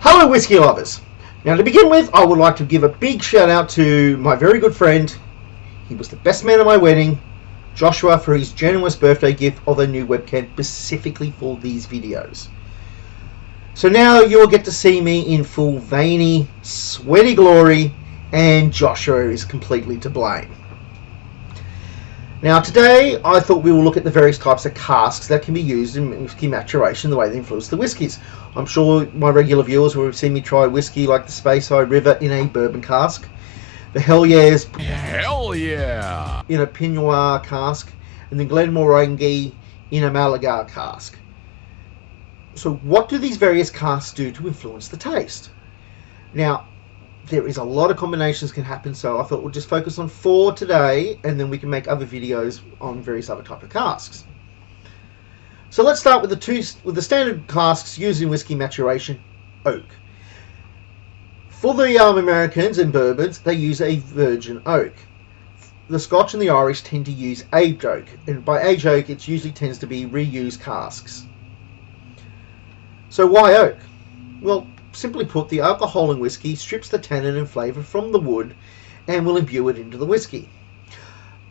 Hello whiskey lovers. Now to begin with, I would like to give a big shout out to my very good friend. He was the best man at my wedding, Joshua, for his generous birthday gift of a new webcam specifically for these videos. So now you'll get to see me in full veiny, sweaty glory, and Joshua is completely to blame. Now today I thought we will look at the various types of casks that can be used in whiskey maturation, the way they influence the whiskies. I'm sure my regular viewers will have seen me try whiskey like the Speyside River in a bourbon cask, the Hell Yeahs in a Pinot Noir cask, and the Glenmorangie in a Malaga cask. So what do these various casks do to influence the taste? Now, there is a lot of combinations can happen, so I thought we'll just focus on 4 today, and then we can make other videos on various other type of casks. So let's start with the standard casks used in whiskey maturation: oak. For the Americans and bourbons, they use a virgin oak. The Scotch and the Irish tend to use aged oak, and by aged oak, it usually tends to be reused casks. So why oak? Well, simply put, the alcohol in whiskey strips the tannin and flavour from the wood and will imbue it into the whiskey.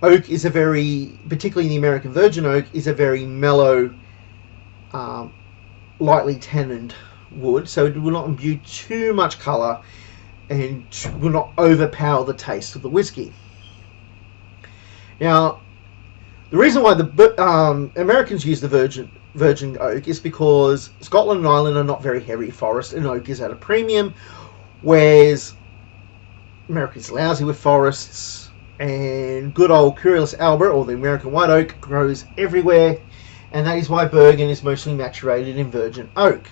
Oak is particularly the American virgin oak, is a very mellow, lightly tanned wood, so it will not imbue too much colour and will not overpower the taste of the whiskey. Now, the reason why the Americans use the virgin oak is because Scotland and Ireland are not very heavy forest, and oak is at a premium, whereas America's lousy with forests, and good old Curious Albert, or the American white oak, grows everywhere, and that is why Bourbon is mostly maturated in virgin oak.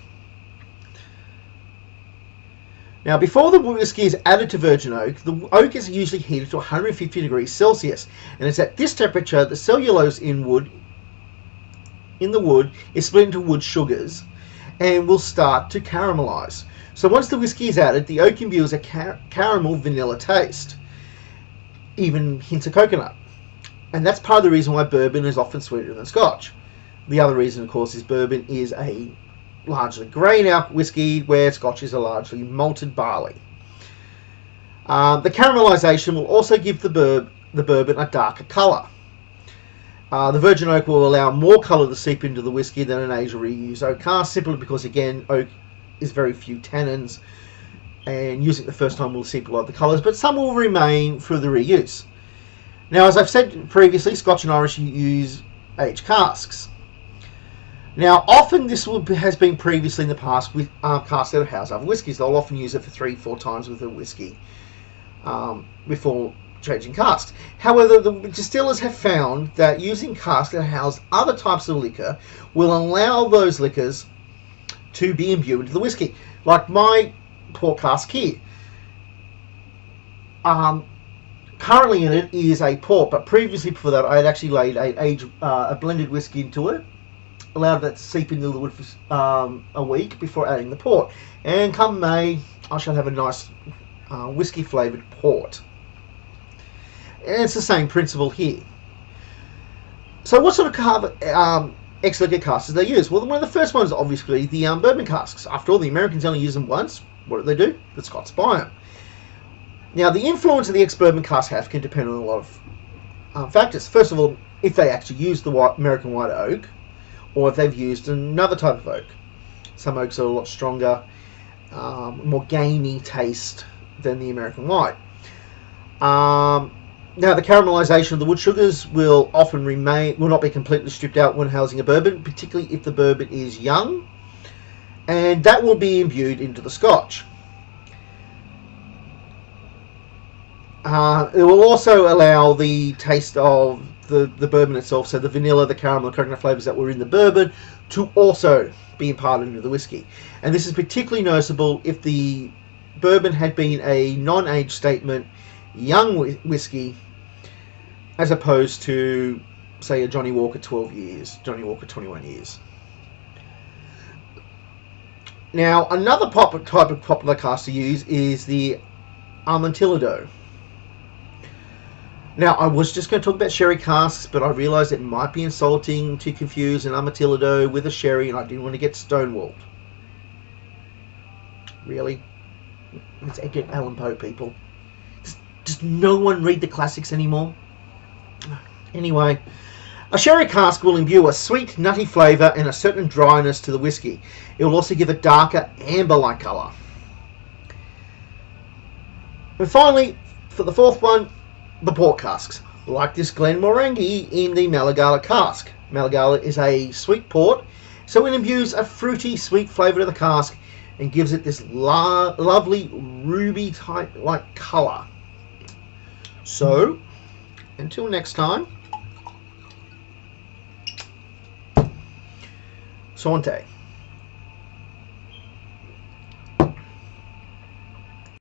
Now, before the whiskey is added to virgin oak, the oak is usually heated to 150 degrees Celsius, and it's at this temperature the cellulose in the wood is split into wood sugars and will start to caramelize. So once the whiskey is added, the oak imbues a caramel vanilla taste, even hints of coconut. And that's part of the reason why bourbon is often sweeter than Scotch. The other reason, of course, is bourbon is a largely grain out whiskey, where Scotch is a largely malted barley. The caramelization will also give the bourbon a darker colour. The virgin oak will allow more colour to seep into the whiskey than an aged or reused oak cask, simply because, again, oak is very few tannins, and using it the first time will seep a lot of the colours, but some will remain through the reuse. Now, as I've said previously, Scotch and Irish use aged casks. Now, often this has been previously in the past with casks that house other whiskies. They'll often use it for 3-4 times with a whiskey before changing casks. However, the distillers have found that using casks that house other types of liquor will allow those liquors to be imbued into the whiskey. Like my port cask here. Currently in it is a port, but previously before that I had actually laid a blended whiskey into it, allowed that to seep into the wood for a week before adding the port. And come May, I shall have a nice whiskey flavoured port. And it's the same principle here. So what sort of ex-liquor casks do they use? Well, one of the first ones is obviously the bourbon casks. After all, the Americans only use them once. What do they do? The Scots buy them. Now, the influence of the ex-bourbon cask have can depend on a lot of factors. First of all, if they actually use the American white oak, or if they've used another type of oak. Some oaks are a lot stronger, more gamey taste than the American white. Now, the caramelization of the wood sugars will not be completely stripped out when housing a bourbon, particularly if the bourbon is young, and that will be imbued into the Scotch. It will also allow the taste of the bourbon itself, so the vanilla, the caramel, the coconut flavours that were in the bourbon, to also be imparted into the whiskey. And this is particularly noticeable if the bourbon had been a non-age statement young whiskey, as opposed to, say, a Johnny Walker 12 years, Johnny Walker 21 years. Now, another type of popular cask to use is the Untitled. Now, I was just going to talk about sherry casks, but I realised it might be insulting to confuse an Untitled with a sherry, and I didn't want to get stonewalled. Really? It's Edgar Allan Poe, people. Does no one read the classics anymore? Anyway, a sherry cask will imbue a sweet, nutty flavour and a certain dryness to the whiskey. It will also give a darker, amber-like colour. And finally, for the fourth one, the port casks. Like this Glenmorangie in the Malagala cask. Malagala is a sweet port, so it imbues a fruity, sweet flavour to the cask and gives it this lovely ruby type like colour. So, until next time, Sante.